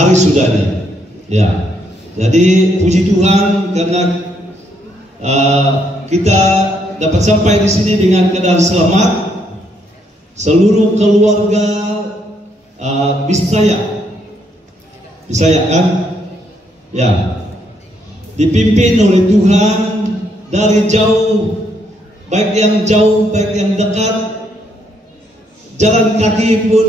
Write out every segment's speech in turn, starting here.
hari sudahnya. Ya, jadi puji Tuhan karena kita dapat sampai di sini dengan keadaan selamat. Seluruh keluarga Bisaya kan, ya, dipimpin oleh Tuhan dari jauh, baik yang jauh, baik yang dekat, jalan kaki pun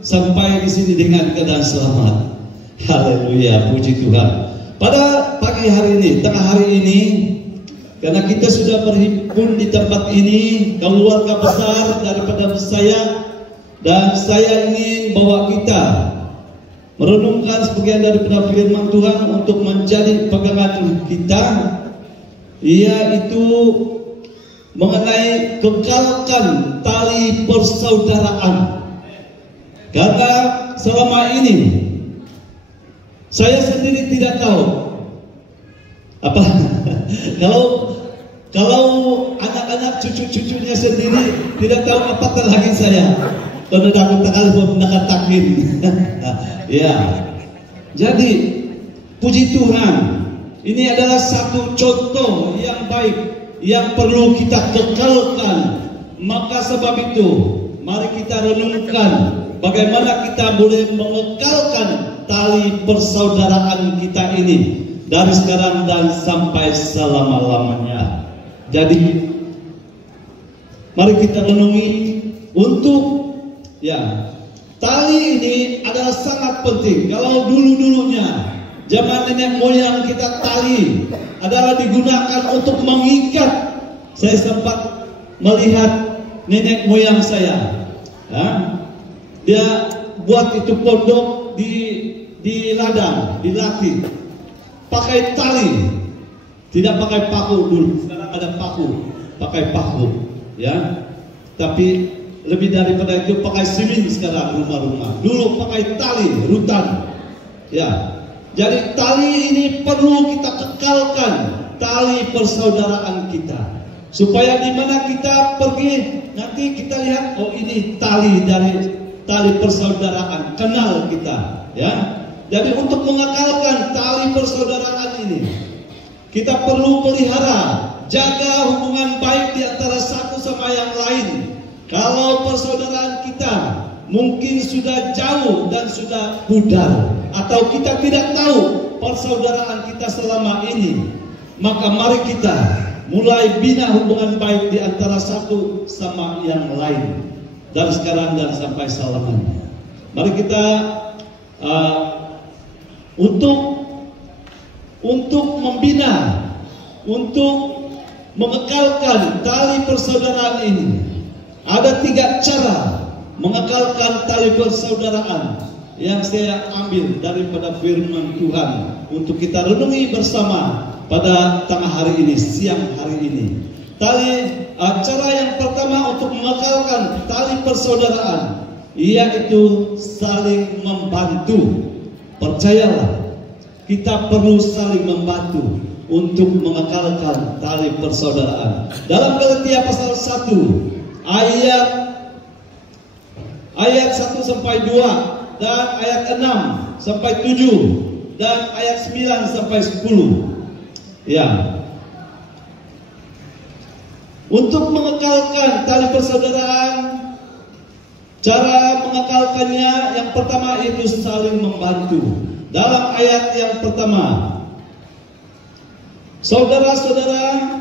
sampai di sini dengan keadaan selamat. Haleluya, puji Tuhan. Pada pagi hari ini, tengah hari ini, karena kita sudah berhimpun di tempat ini, keluarga besar daripada saya, dan saya ingin bawa kita merenungkan sebagian daripada firman Tuhan untuk menjadi pegangan kita, yaitu mengenai kekalkan tali persaudaraan. Karena selama ini saya sendiri tidak tahu apa kalau anak-anak cucu-cucunya sendiri tidak tahu apa lagi saya. Kalau takut mendekat takdir. Ya. Jadi puji Tuhan, ini adalah satu contoh yang baik yang perlu kita kekalkan. Maka sebab itu mari kita renungkan bagaimana kita boleh mengekalkan tali persaudaraan kita ini dari sekarang dan sampai selama-lamanya. Jadi mari kita renungi untuk, ya, tali ini adalah sangat penting. Kalau dulu-dulunya zaman nenek moyang kita, tali adalah digunakan untuk mengikat. Saya sempat melihat nenek moyang saya, ya, dia buat itu pondok di ladang, di laki, pakai tali, tidak pakai paku dulu. Sekarang ada paku, pakai paku, ya. Tapi lebih daripada itu pakai semen sekarang rumah-rumah. Dulu pakai tali, rutan, ya. Jadi tali ini perlu kita kekalkan, tali persaudaraan kita, supaya di mana kita pergi nanti kita lihat, oh ini tali dari tali persaudaraan, kenal kita, ya. Jadi untuk mengekalkan tali persaudaraan ini, kita perlu pelihara, jaga hubungan baik di antara satu sama yang lain. Kalau persaudaraan kita mungkin sudah jauh dan sudah pudar, atau kita tidak tahu persaudaraan kita selama ini, maka mari kita mulai bina hubungan baik di antara satu sama yang lain dari sekarang dan sampai selamanya. Mari kita untuk membina, untuk mengekalkan tali persaudaraan ini. Ada 3 cara mengekalkan tali persaudaraan yang saya ambil daripada firman Tuhan untuk kita renungi bersama pada tengah hari ini, siang hari ini. Cara yang pertama untuk mengekalkan tali persaudaraan, yaitu saling membantu. Percayalah, kita perlu saling membantu untuk mengekalkan tali persaudaraan. Dalam Galatia pasal 1 ayat 1 sampai 2 dan ayat 6 sampai 7 dan ayat 9 sampai 10. Ya. Untuk mengekalkan tali persaudaraan, cara mengekalkannya yang pertama itu saling membantu. Dalam ayat yang pertama, saudara-saudara,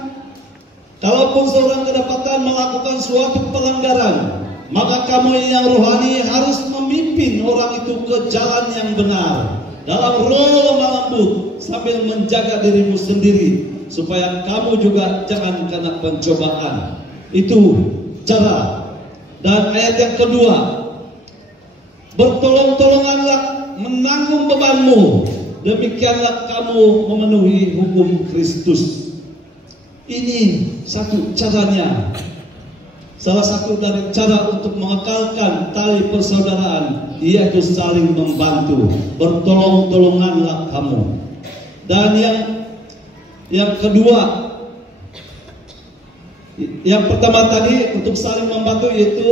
kalaupun seorang kedapatan melakukan suatu pelanggaran, maka kamu yang rohani harus memimpin orang itu ke jalan yang benar dalam roh lemah lembut, sambil menjaga dirimu sendiri supaya kamu juga jangan kena pencobaan. Itu cara. Dan ayat yang kedua, bertolong-tolonganlah menanggung bebanmu, demikianlah kamu memenuhi hukum Kristus. Ini satu caranya. Salah satu dari cara untuk mengekalkan tali persaudaraan, yaitu saling membantu. Bertolong-tolonganlah kamu. Dan yang kedua, yang pertama tadi untuk saling membantu, yaitu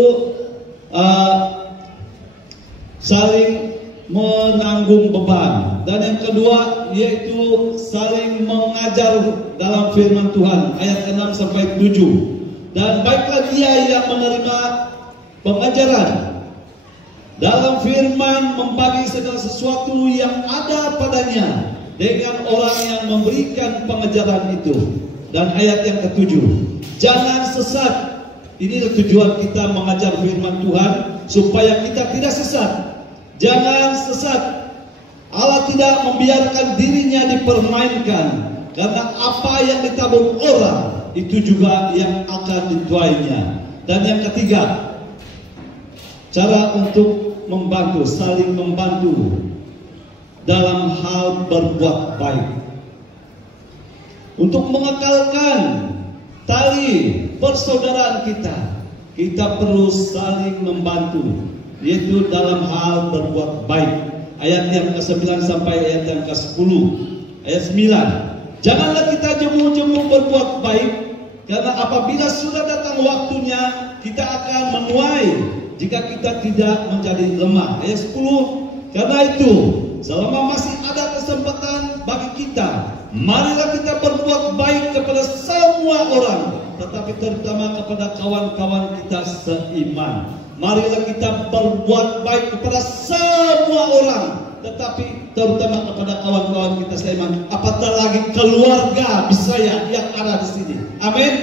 saling menanggung beban. Dan yang kedua yaitu saling mengajar dalam firman Tuhan, ayat 6 sampai 7. Dan baiklah dia yang menerima pengajaran dalam firman, membagi segala sesuatu yang ada padanya dengan orang yang memberikan pengajaran itu. Dan ayat yang ketujuh, jangan sesat. Inilah tujuan kita mengajar firman Tuhan, supaya kita tidak sesat. Jangan sesat. Allah tidak membiarkan dirinya dipermainkan, karena apa yang ditabur orang itu juga yang akan dituainya. Dan yang ketiga, cara untuk membantu, saling membantu dalam hal berbuat baik. Untuk mengekalkan tali persaudaraan kita perlu saling membantu, yaitu dalam hal berbuat baik. Ayat yang ke-9 sampai ayat yang ke-10. Ayat 9, janganlah kita jemu-jemu berbuat baik, karena apabila sudah datang waktunya kita akan menuai jika kita tidak menjadi lemah. Ayat 10, karena itu selama masih ada kesempatan bagi kita, marilah kita berbuat baik kepada semua orang, tetapi terutama kepada kawan-kawan kita seiman. Marilah kita berbuat baik kepada semua orang, tetapi terutama kepada kawan-kawan kita seiman. Apatah lagi keluarga Bisaya yang ada di sini. Amin.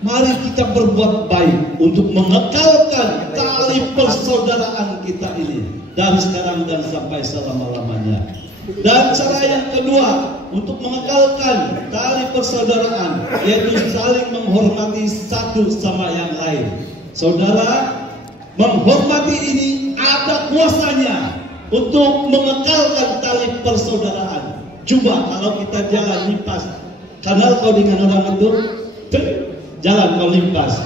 Mari kita berbuat baik untuk mengekalkan tali persaudaraan kita ini dari sekarang dan sampai selama-lamanya. Dan cara yang kedua untuk mengekalkan tali persaudaraan, yaitu saling menghormati satu sama yang lain. Saudara, menghormati ini ada kuasanya untuk mengekalkan tali persaudaraan. Coba kalau kita jalan limpas, kenal kau dengan orang itu, jalan kau limpas.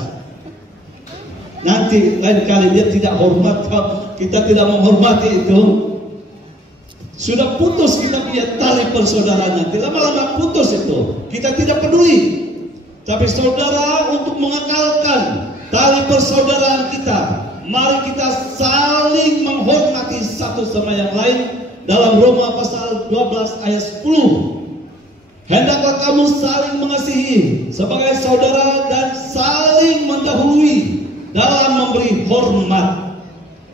Nanti lain kali dia tidak hormat kau, kita tidak menghormati itu, sudah putus kita punya tali persaudaraan. Nanti lama-lama putus itu, kita tidak peduli. Tapi saudara, untuk mengekalkan tali persaudaraan kita, mari kita saling menghormati satu sama yang lain. Dalam Roma pasal 12 ayat 10, hendaklah kamu saling mengasihi sebagai saudara dan saling mendahului dalam memberi hormat.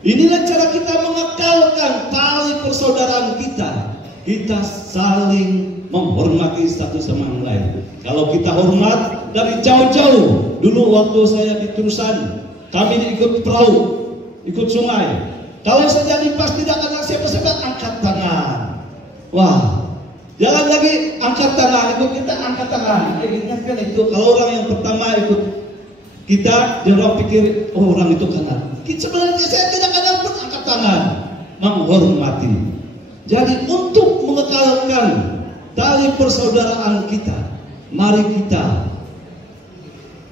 Inilah cara kita mengekalkan tali persaudaraan kita. Kita saling menghormati satu sama yang lain. Kalau kita hormat dari jauh-jauh, dulu waktu saya di Terusan, kami ikut perahu, ikut sungai. Kalau saja pas tidak kenal siapa-siapa, angkat tangan. Wah, jalan lagi, angkat tangan. Ikut kita, angkat tangan. Ingatkan itu, kalau orang yang pertama ikut kita, dia orang pikir, oh orang itu kenal. Sebenarnya saya tidak kenal pun angkat tangan, menghormati. Jadi untuk mengekalkan tali persaudaraan kita, mari kita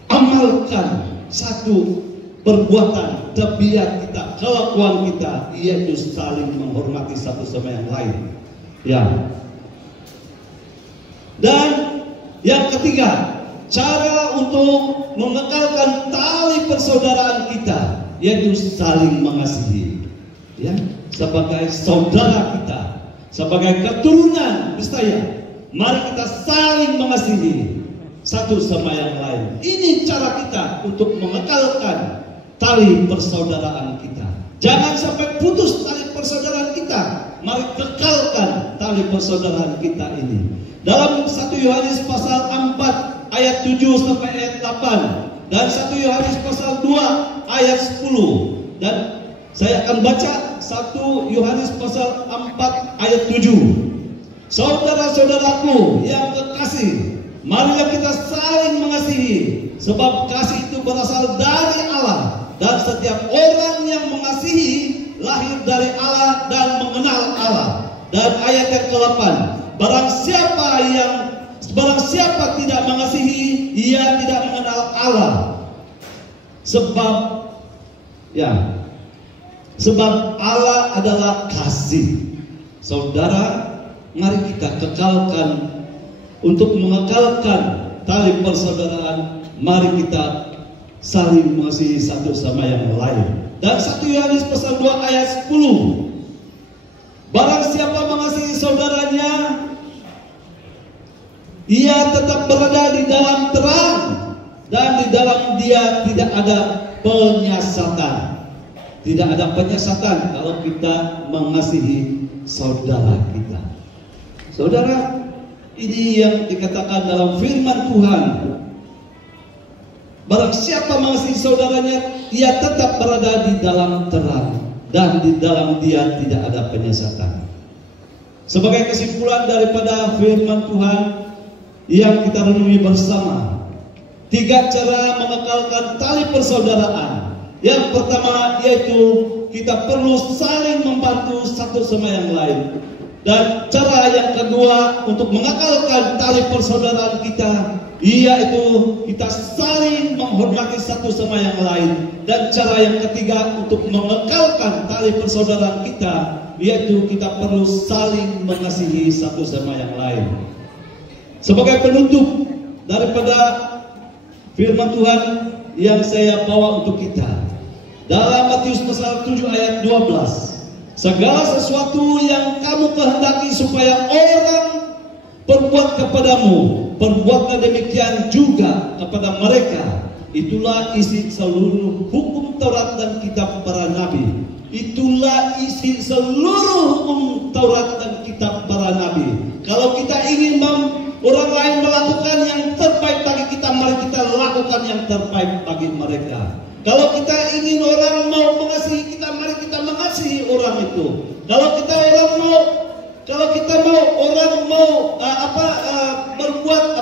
amalkan satu perbuatan, tabiat kita, kelakuan kita, yaitu saling menghormati satu sama yang lain. Ya. Dan yang ketiga, cara untuk mengekalkan tali persaudaraan kita, yaitu saling mengasihi. Ya, sebagai saudara kita, sebagai keturunan Bisaya, mari kita saling mengasihi satu sama yang lain. Ini cara kita untuk mengekalkan tali persaudaraan kita. Jangan sampai putus tali persaudaraan kita. Mari kekalkan tali persaudaraan kita ini. Dalam 1 Yohanes pasal 4 ayat 7 sampai ayat 8 dan 1 Yohanes pasal 2 ayat 10, dan saya akan baca 1 Yohanes pasal 4 ayat 7. Saudara-saudaraku yang kekasih, marilah kita saling mengasihi, sebab kasih itu berasal dari Allah, dan setiap orang yang mengasihi lahir dari Allah dan mengenal Allah. Dan ayat yang ke-8, barang siapa tidak mengasihi, ia tidak mengenal Allah, sebab Allah adalah kasih. Saudara, mari kita kekalkan. Untuk mengekalkan tali persaudaraan, mari kita saling mengasihi satu sama yang lain. Dan 1 Yohanes pasal 2 ayat 10, saudaranya, ia tetap berada di dalam terang dan di dalam dia tidak ada penyesatan. Tidak ada penyesatan kalau kita mengasihi saudara kita. Saudara, ini yang dikatakan dalam firman Tuhan. Barang siapa mengasihi saudaranya, ia tetap berada di dalam terang dan di dalam dia tidak ada penyesatan. Sebagai kesimpulan daripada firman Tuhan yang kita renungi bersama, 3 cara mengekalkan tali persaudaraan. Yang pertama yaitu kita perlu saling membantu satu sama yang lain. Dan cara yang kedua untuk mengekalkan tali persaudaraan kita, yaitu kita saling menghormati satu sama yang lain. Dan cara yang ketiga untuk mengekalkan tali persaudaraan kita, yaitu kita perlu saling mengasihi satu sama yang lain. Sebagai penutup daripada firman Tuhan yang saya bawa untuk kita, dalam Matius pasal 7 ayat 12, segala sesuatu yang kamu kehendaki supaya orang perbuat kepadamu, perbuatlah demikian juga kepada mereka. Itulah isi seluruh hukum Taurat dan kitab para nabi. Itulah isi seluruh hukum Taurat dan kitab para nabi. Kalau kita ingin orang lain melakukan yang terbaik bagi kita, mari kita lakukan yang terbaik bagi mereka. Kalau kita ingin orang mau mengasihi kita, mari kita mengasihi orang itu. Kalau kita mau orang mau berbuat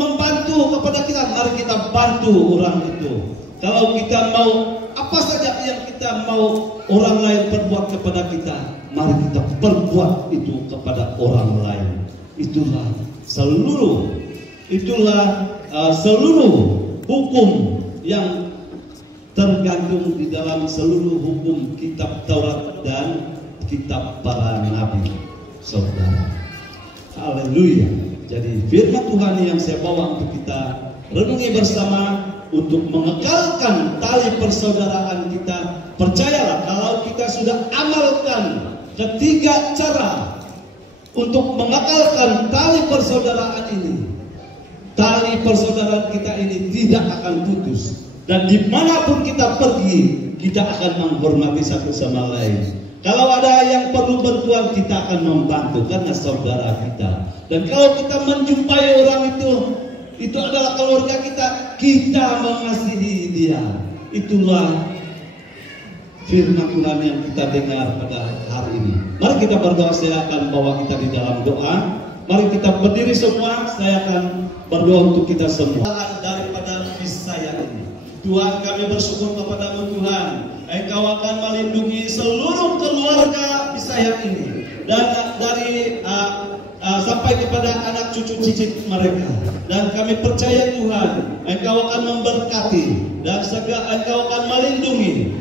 membantu kepada kita, mari kita bantu orang itu. Kalau kita mau apa saja yang kita mau orang lain perbuat kepada kita, mari kita perbuat itu kepada orang lain. Itulah seluruh hukum yang tergantung di dalam seluruh hukum kitab Taurat dan kitab para nabi, saudara. Haleluya. Jadi firman Tuhan yang saya bawa untuk kita renungi bersama untuk mengekalkan tali persaudaraan kita. Percayalah kalau kita sudah amalkan 3 cara untuk mengekalkan tali persaudaraan ini, tali persaudaraan kita ini tidak akan putus. Dan dimanapun kita pergi, kita akan menghormati satu sama lain. Kalau ada yang perlu bantuan, kita akan membantu karena saudara kita. Dan kalau kita menjumpai orang itu adalah keluarga kita mengasihi dia. Itulah firman Tuhan yang kita dengar pada hari ini. Mari kita berdoa, saya akan bawa kita di dalam doa. Mari kita berdiri semua, saya akan berdoa untuk kita semua. Daripada Yesaya ini, Tuhan, kami bersyukur kepada-Mu Tuhan. Engkau akan melindungi seluruh keluarga Yesaya ini, dan dari sampai kepada anak cucu cicit mereka. Dan kami percaya Tuhan, Engkau akan memberkati dan Engkau akan melindungi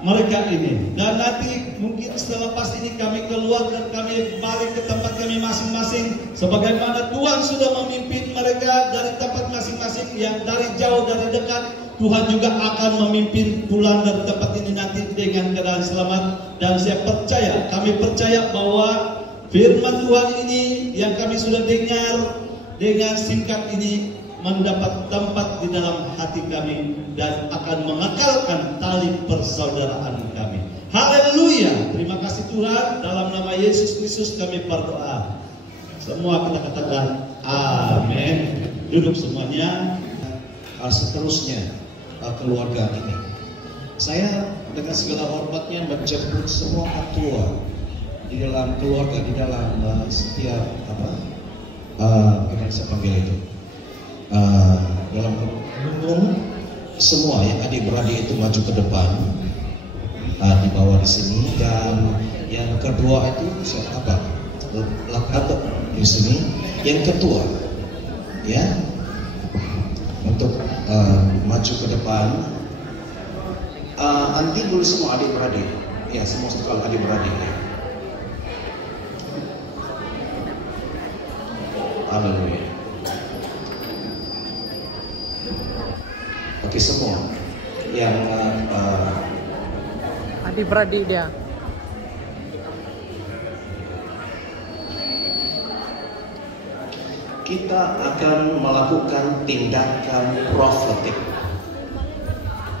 mereka ini. Dan nanti mungkin setelah pas ini kami keluar dan kami balik ke tempat kami masing-masing, sebagaimana Tuhan sudah memimpin mereka dari tempat masing-masing, yang dari jauh dari dekat. Tuhan juga akan memimpin pulang dari tempat ini nanti dengan keadaan selamat. Dan saya percaya, kami percaya bahwa firman Tuhan ini yang kami sudah dengar dengan singkat ini mendapat tempat di dalam hati kami dan akan mengekalkan tali persaudaraan kami. Haleluya. Terima kasih Tuhan, dalam nama Yesus Kristus kami berdoa. Semua kita katakan amin. Duduk semuanya. Seterusnya keluarga ini, saya dengan segala hormatnya menjemput semua ketua di dalam keluarga, di dalam setiap saya panggil itu dalam umum, semua yang adik-beradik itu maju ke depan, di bawah di sini. Dan yang kedua itu atau di sini, yang ketua ya, untuk maju ke depan. Nanti dulu semua adik-beradik ya, semua sekali adik-beradik ya. Haleluya. Oke, semua yang adik-beradik dia. kita akan melakukan tindakan profetik,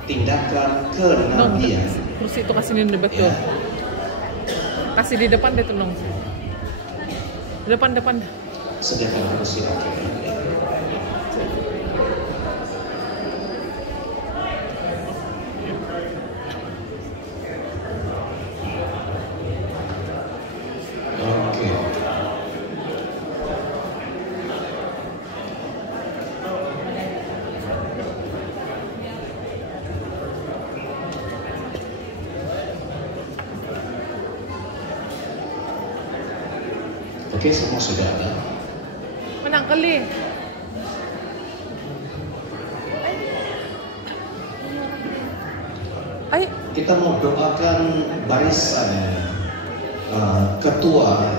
tindakan kenabian. Kursi itu kasih di betul. Ya. Kasih di depan deh tuh dong. Depan. Sediakan kursi. Oke, semua sudah ada. Menang kali. Ayo. Kita mau doakan barisan ketua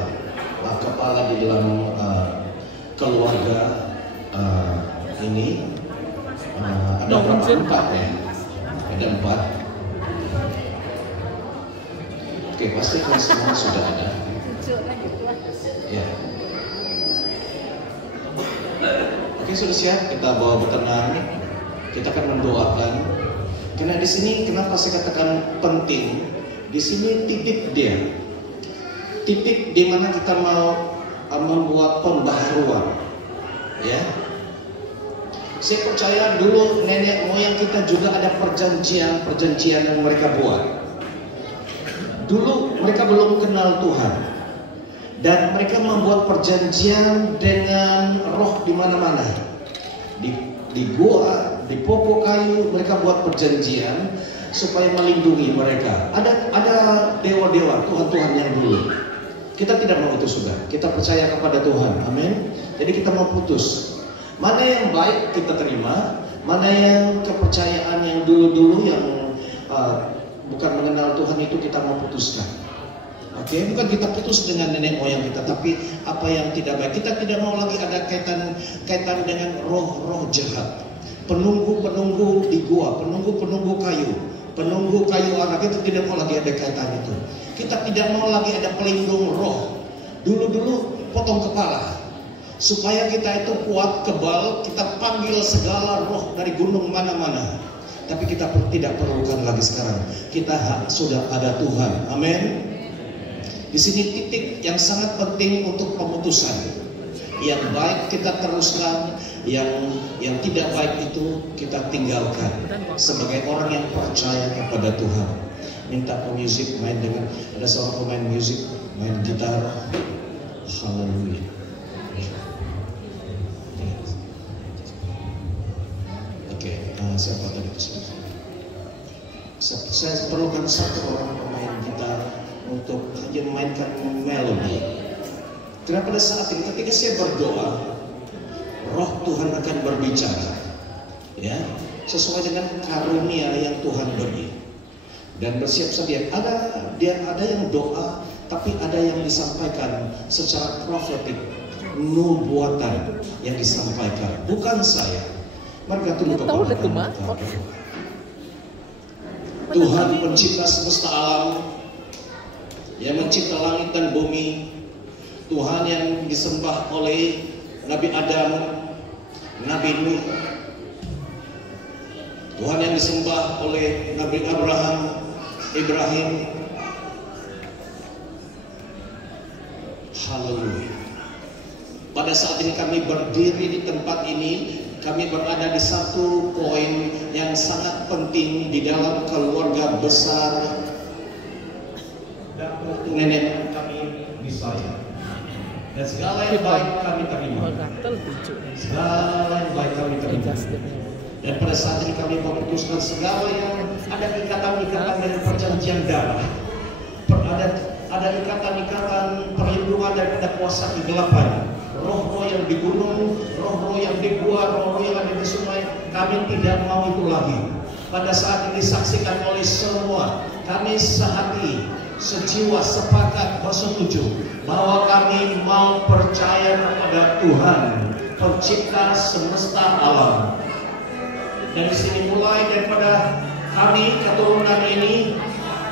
kepala di dalam keluarga ini. Ada berapa? 4 ya? Ada 4. Oke, pasti semua sudah ada. Ya. Oke, sudah siap, kita bawa bertenang. Kita akan mendoakan. Karena di sini kenapa saya katakan penting? Di sini titik dia. Titik di mana kita mau membuat pembaharuan. Ya. Saya percaya dulu nenek moyang kita juga ada perjanjian yang mereka buat. Dulu mereka belum kenal Tuhan. Dan mereka membuat perjanjian dengan roh di mana-mana. Di gua, di pokok kayu, mereka buat perjanjian supaya melindungi mereka. Ada dewa-dewa, Tuhan-Tuhan yang dulu. Kita tidak mau itu sudah. Kita percaya kepada Tuhan. Amin. Jadi kita mau putus. Mana yang baik kita terima, mana yang kepercayaan yang dulu-dulu yang bukan mengenal Tuhan itu kita mau putuskan. Oke, bukan kita putus dengan nenek moyang kita, tapi apa yang tidak baik. Kita tidak mau lagi ada kaitan dengan roh-roh jahat. Penunggu-penunggu di gua, penunggu-penunggu kayu anak itu tidak mau lagi ada kaitan itu. Kita tidak mau lagi ada pelindung roh. Dulu-dulu potong kepala. Supaya kita itu kuat, kebal, kita panggil segala roh dari gunung mana-mana. Tapi kita tidak perlukan lagi sekarang. Kita sudah ada Tuhan. Amin. Di sini titik yang sangat penting untuk pemutusan. Yang baik kita teruskan, yang tidak baik itu kita tinggalkan. Sebagai orang yang percaya kepada Tuhan. Minta pemusik main dengan, ada seorang pemain musik, main gitar. Haleluya. Oke, siapa tadi? Saya perlukan satu orang pemain gitar untuk hanya memainkan melodi. Karena pada saat ini ketika saya berdoa, roh Tuhan akan berbicara, ya, sesuai dengan karunia yang Tuhan beri. Dan bersiap-siap ada yang doa, tapi ada yang disampaikan secara profetik, nubuatan yang disampaikan, bukan saya. Mereka tunduk kepada Tuhan pencipta semesta alam, yang mencipta langit dan bumi, Tuhan yang disembah oleh Nabi Adam, Nabi Nuh, Tuhan yang disembah oleh Nabi Ibrahim. Haleluya. Pada saat ini kami berdiri di tempat ini, kami berada di satu poin yang sangat penting di dalam keluarga besar dan nenek kami Bisaya. Dan segala yang baik kami terima. Segala yang baik kami terima. Dan pada saat ini kami memutuskan segala yang ada ikatan-ikatan dari perjanjian darah. Ada ikatan-ikatan perlindungan daripada kuasa kegelapan. Roh-roh yang di gunung, roh-roh yang di gua, roh-roh yang ada di sungai, kami tidak mau itu lagi. Pada saat ini disaksikan oleh semua, kami sehati, sejiwa, sepakat, bersetuju bahwa kami mau percaya kepada Tuhan, pencipta semesta alam. Dan di sini mulai daripada kami keturunan ini,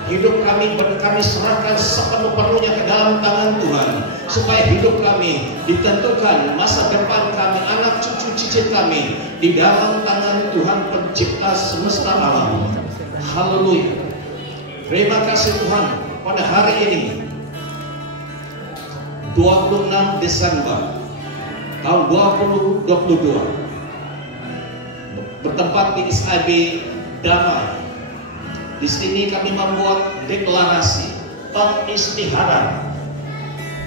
hidup kami serahkan sepenuh-penuhnya ke dalam tangan Tuhan. supaya hidup kami ditentukan, masa depan kami, anak cucu cicit kami di dalam tangan Tuhan pencipta semesta alam. Haleluya. Terima kasih Tuhan, pada hari ini 26 Desember tahun 2022 bertempat di SIB Damai. Di sini kami membuat deklarasi pengistiharan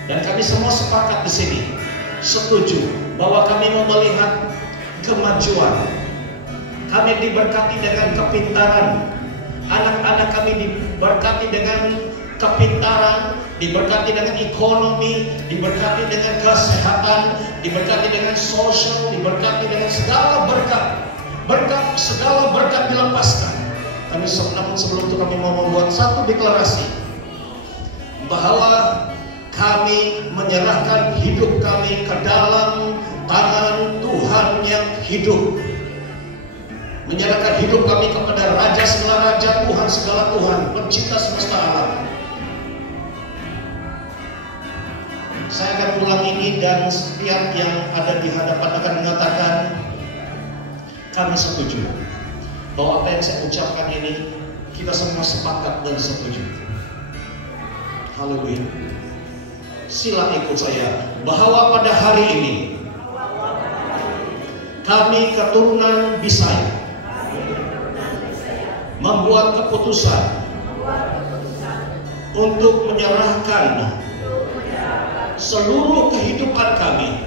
dan kami semua sepakat di sini setuju bahwa kami mau melihat kemajuan. Kami diberkati dengan kepintaran, anak-anak kami diberkati dengan kepintaran, diberkati dengan ekonomi, diberkati dengan kesehatan, diberkati dengan sosial, diberkati dengan segala berkat, segala berkat dilepaskan. Namun sebelum itu kami mau membuat satu deklarasi bahwa kami menyerahkan hidup kami ke dalam tangan Tuhan yang hidup. Menyerahkan hidup kami kepada Raja segala Raja, Tuhan segala Tuhan, pencipta semesta alam. Saya akan ulang ini dan setiap yang ada di hadapan akan mengatakan kami setuju bahwa apa yang saya ucapkan ini kita semua sepakat dan setuju. Haleluya. Sila ikut saya bahwa pada hari ini kami keturunan Bisaya membuat keputusan untuk menyerahkan seluruh kehidupan kami,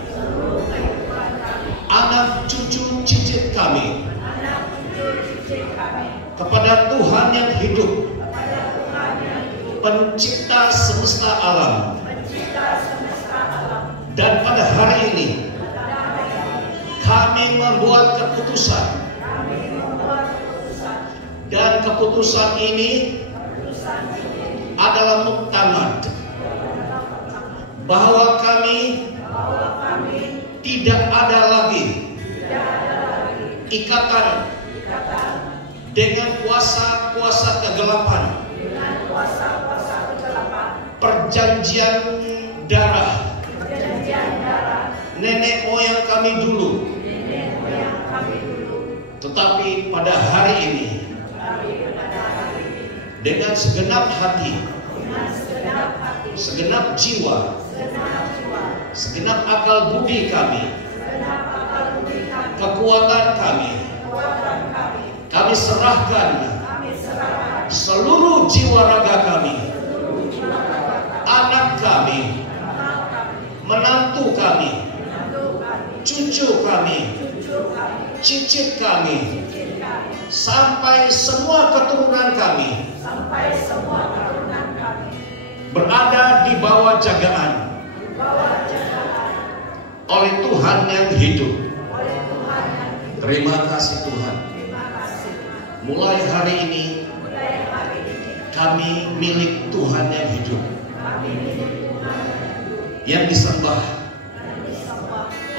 anak cucu cicit kami, kepada Tuhan yang hidup, pencipta semesta alam. Dan pada hari ini kami membuat keputusan, dan keputusan ini adalah muktamad bahwa kami tidak ada lagi ikatan dengan kuasa-kuasa kegelapan, perjanjian darah nenek moyang kami dulu. Tetapi pada hari ini dengan segenap hati, segenap jiwa, segenap akal budi kami, kekuatan kami, kami serahkan seluruh jiwa raga kami, anak kami, menantu kami, cucu kami, cicit kami, sampai semua keturunan kami berada di bawah jagaan oleh Tuhan yang hidup. Terima kasih Tuhan. Mulai hari ini kami milik Tuhan yang hidup, yang disembah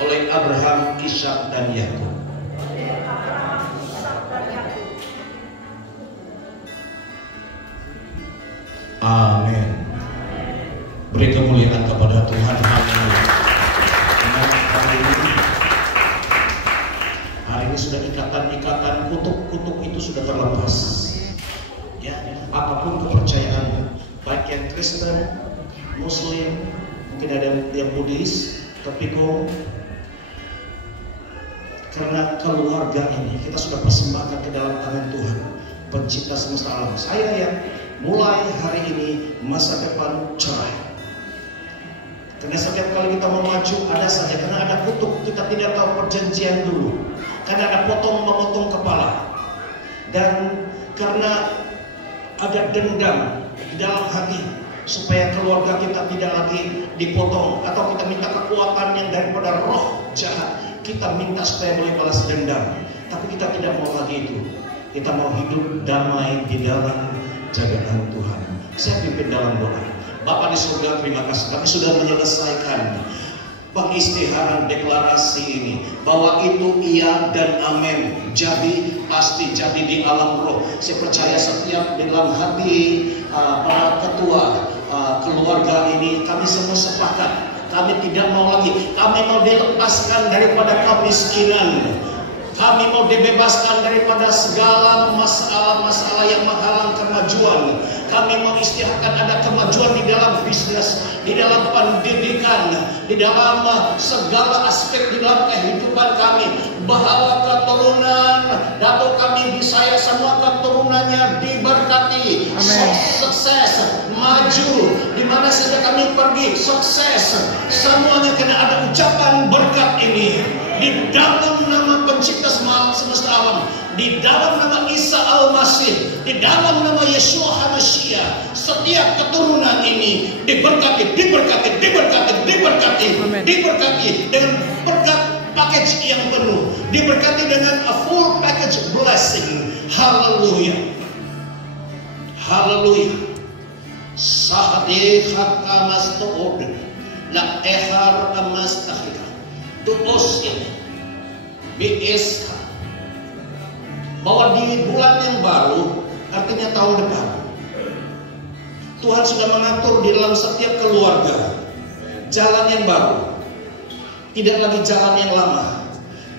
oleh Abraham, Ishak dan Yakub. Amin. Beri kemuliaan kepada Tuhan. Hari ini sudah ikatan-ikatan, kutuk-kutuk itu sudah terlepas. Ya, apapun kepercayaan, baik yang Kristen, Muslim, mungkin ada yang Buddhis, tapi karena keluarga ini kita sudah persembahkan ke dalam tangan Tuhan, pencipta semesta alam. Saya yang mulai hari ini masa depan cerah. Karena setiap kali kita mau maju ada saja, karena ada kutuk, kita tidak tahu perjanjian dulu. Karena ada memotong kepala. Dan karena ada dendam di dalam hati, supaya keluarga kita tidak lagi dipotong, atau kita minta kekuatan yang daripada roh jahat, kita minta supaya boleh balas dendam. Tapi kita tidak mau lagi itu. Kita mau hidup damai di dalam jagaan Tuhan. Saya pimpin dalam doa. Bapa di surga, terima kasih kami sudah menyelesaikan pengistiharan deklarasi ini, bahwa itu iya dan amin, jadi pasti jadi di alam roh. Saya percaya setiap di dalam hati para ketua, keluarga ini kami semua sepakat, kami tidak mau lagi, kami mau dilepaskan daripada kemiskinan, kami mau dibebaskan daripada segala masalah-masalah yang menghalang kemajuan. Kami mau istiadatkan ada kemajuan di dalam bisnis, di dalam pendidikan, di dalam segala aspek di dalam kehidupan kami. Bahwa keturunan datuk kami Bisaya semua keturunannya diberkati. Amin. Sukses, maju, di mana saja kami pergi, sukses. Semuanya kena ada ucapan berkat ini. Di dalam nama pencipta semesta alam, di dalam nama Isa Al-Masih, di dalam nama Yeshua HaMashiach, setiap keturunan ini diberkati, diberkati, diberkati, diberkati, Amen. diberkati dengan berkat package yang penuh, diberkati dengan a full package blessing. Haleluya, haleluya. Sahade hakamas tood, la ehar amas tahika. Tuos ini BS bahwa di bulan yang baru, artinya tahun depan, Tuhan sudah mengatur di dalam setiap keluarga jalan yang baru, tidak lagi jalan yang lama.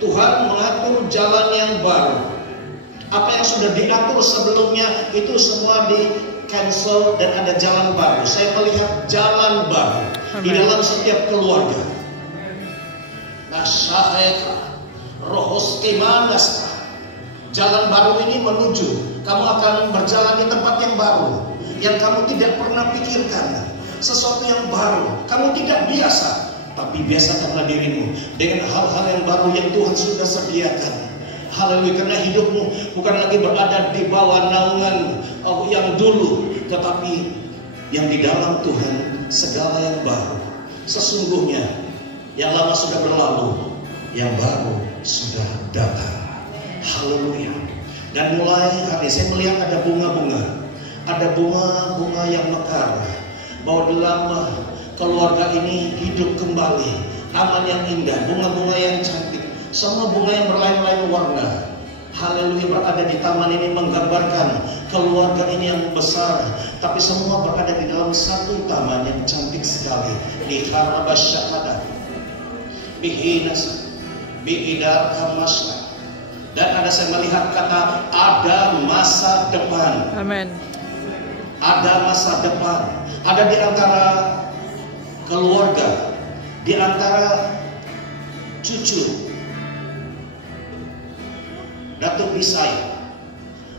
Tuhan mengatur jalan yang baru. Apa yang sudah diatur sebelumnya itu semua di cancel dan ada jalan baru. Saya melihat jalan baru di dalam setiap keluarga. Nasaheka rohos kimanas. Jalan baru ini menuju kamu akan berjalan di tempat yang baru, yang kamu tidak pernah pikirkan. Sesuatu yang baru, kamu tidak biasa, tapi biasakanlah dirimu dengan hal-hal yang baru yang Tuhan sudah sediakan. Haleluya, karena hidupmu bukan lagi berada di bawah naungan yang dulu, tetapi yang di dalam Tuhan segala yang baru. Sesungguhnya yang lama sudah berlalu, yang baru sudah datang. Haleluya. Dan mulai hari saya melihat ada bunga-bunga, ada bunga-bunga yang mekar, bahwa dalam keluarga ini hidup kembali, taman yang indah, bunga-bunga yang cantik, semua bunga yang berlain-lain warna. Haleluya, berada di taman ini menggambarkan keluarga ini yang besar, tapi semua berada di dalam satu taman yang cantik sekali. Di harabasyahada bihinas biidar kamasna. Dan ada saya melihat kata ada masa depan. Amin. Ada masa depan. Ada di antara keluarga, di antara cucu Datuk Bisaya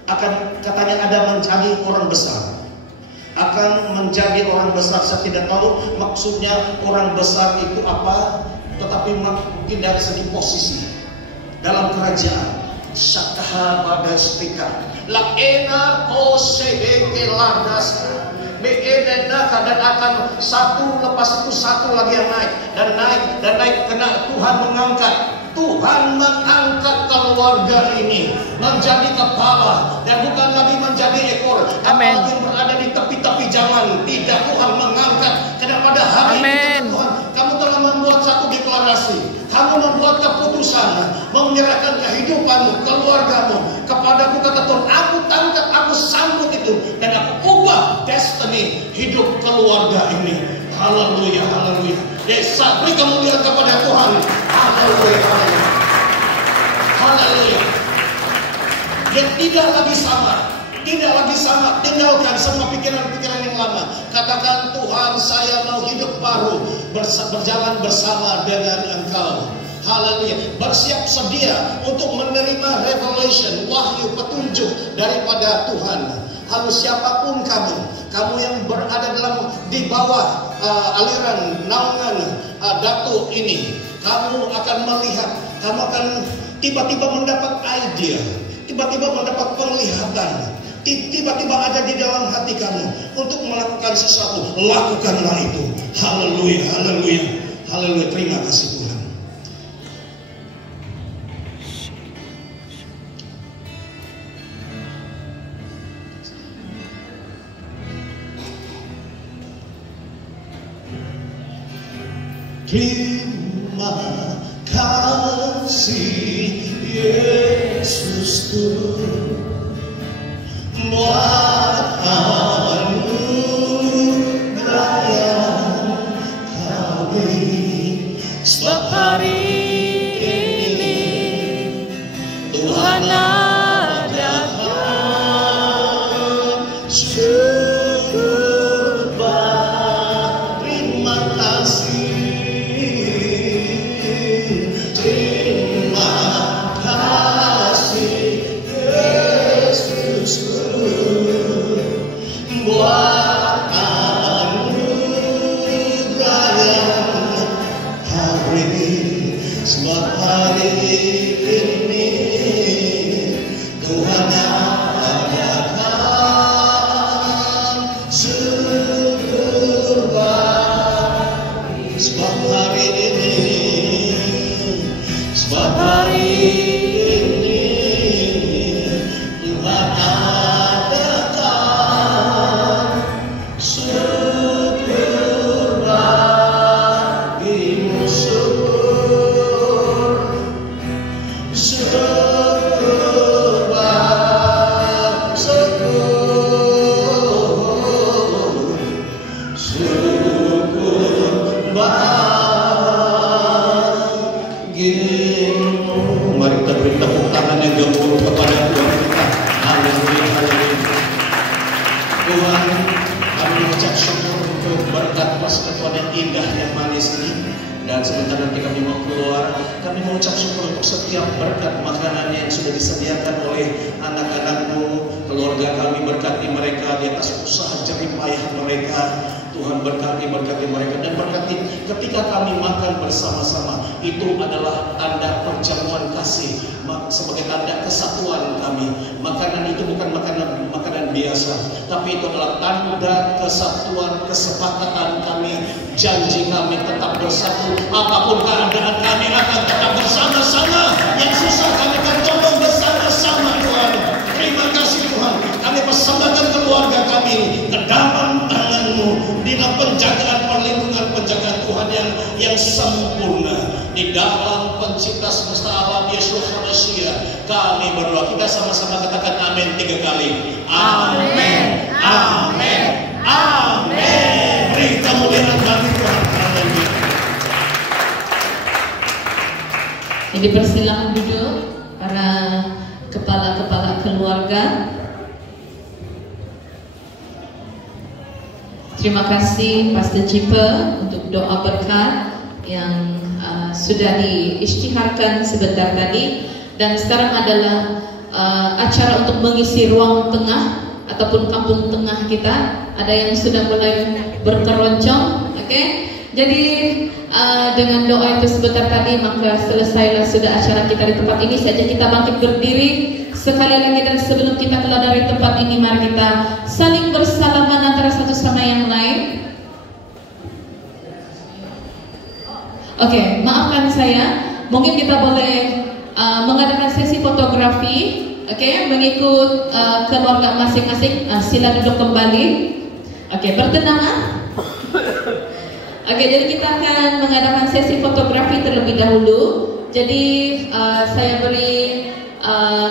akan katanya ada menjadi orang besar. Akan menjadi orang besar. Saya tidak tahu maksudnya orang besar itu apa, tetapi mungkin dari segi posisi dalam kerajaan. Syakha badastika la ena oseheke landas beedena dan akan satu lepas itu satu lagi yang naik dan naik dan naik, karena Tuhan mengangkat. Tuhan mengangkat keluarga ini menjadi kepala dan bukan lagi menjadi ekor. Amin. Apa yang berada di tepi-tepi jalan, tidak, Tuhan mengangkat. Karena pada hari ini Tuhan, kamu telah membuat satu deklarasi, kamu membuat keputusan, menyerahkan kehidupanmu, keluargamu kepadaku, kata Tuhan. Aku tangkap, aku sambut itu, dan aku ubah destiny hidup keluarga ini. Haleluya, haleluya. Desa, beri kemuliaan kepada Tuhan. Haleluya, haleluya. Haleluya. Yang tidak lagi sama, tidak lagi sama. Tinggalkan semua pikiran-pikiran yang lama. Katakan, Tuhan, saya mau hidup baru, berjalan bersama dengan Engkau. Haleluya. Bersiap sedia untuk menerima revelation, wahyu, petunjuk daripada Tuhan. Lalu siapapun kamu yang berada di bawah aliran naungan datuk ini, kamu akan melihat, kamu akan tiba-tiba mendapat ide, tiba-tiba mendapat penglihatan, tiba-tiba ada di dalam hati kamu untuk melakukan sesuatu. Lakukanlah itu. Haleluya, haleluya, haleluya. Terima kasih Tuhan. Terima kasih Yesusku buat anugerah sebab hari ini Tuhan adakan syukur berterima kasih, terima kasih Yesusku buat anugerah yang hari, sebab hari ini Tuhan adakan syukur bagi, sebab hari ini, sebab hari ini Tuhan adakan syukur bagimu, syukur, syukur bagi, syukur bagimu. Mari kita beri tepuk tangan yang gemuruh kepada Tuhan kita. Haleluya, haleluya. Tuhan, kami mengucap syukur untuk berkat persekutuan yang indah, yang manis ini. Dan sebentar nanti kami mau keluar, kami mengucap syukur untuk setiap berkat makanan yang sudah disediakan oleh anak-anakmu, keluarga kami. Berkati mereka di atas usaha jerih payah mereka. Tuhan berkati mereka, dan berkati ketika kami makan bersama-sama, itu adalah tanda perjamuan kasih, sebagai tanda kesatuan kami. Makanan itu bukan makanan biasa, tapi itu adalah tanda kesatuan, kesepakatan kami, janji kami tetap bersatu. Apapun keadaan, kami akan tetap bersama-sama. Yang susah kami akan tolong bersama-sama, Tuhan. Terima kasih Tuhan. Kami persembahkan keluarga kami ke dalam tangan-Mu, di dalam penjagaan, perlindungan, penjagaan Tuhan yang sempurna. Di dalam pencipta semesta alam Yesus Manusia, kami berdoa. Kita sama-sama katakan amin 3 kali. Amin, amin, amin. Beri kemuliaan bagi Tuhan. Haleluya. Jadi persilakan duduk para kepala-kepala keluarga. Terima kasih Pastor Cipe untuk doa berkat yang sudah diisytiharkan sebentar tadi. Dan sekarang adalah acara untuk mengisi ruang tengah ataupun kampung tengah kita. Ada yang sudah mulai berkeroncong, oke? Jadi dengan doa itu sebentar tadi, maka selesailah sudah acara kita di tempat ini. Saja kita bangkit berdiri sekali lagi, dan sebelum kita keluar dari tempat ini, mari kita saling bersalaman antara satu sama yang lain. Oke, maafkan saya. Mungkin kita boleh mengadakan sesi fotografi, oke, mengikut keluarga masing-masing. Sila duduk kembali. Oke, bertenang. Oke, jadi kita akan mengadakan sesi fotografi terlebih dahulu. Jadi saya beri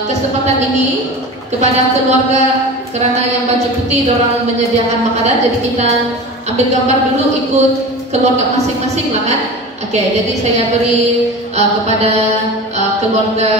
kesempatan ini kepada keluarga, karena yang baju putih dorang menyediakan makanan. Jadi kita ambil gambar dulu ikut keluarga masing-masing lah kan. Oke, jadi saya beri kepada keluarga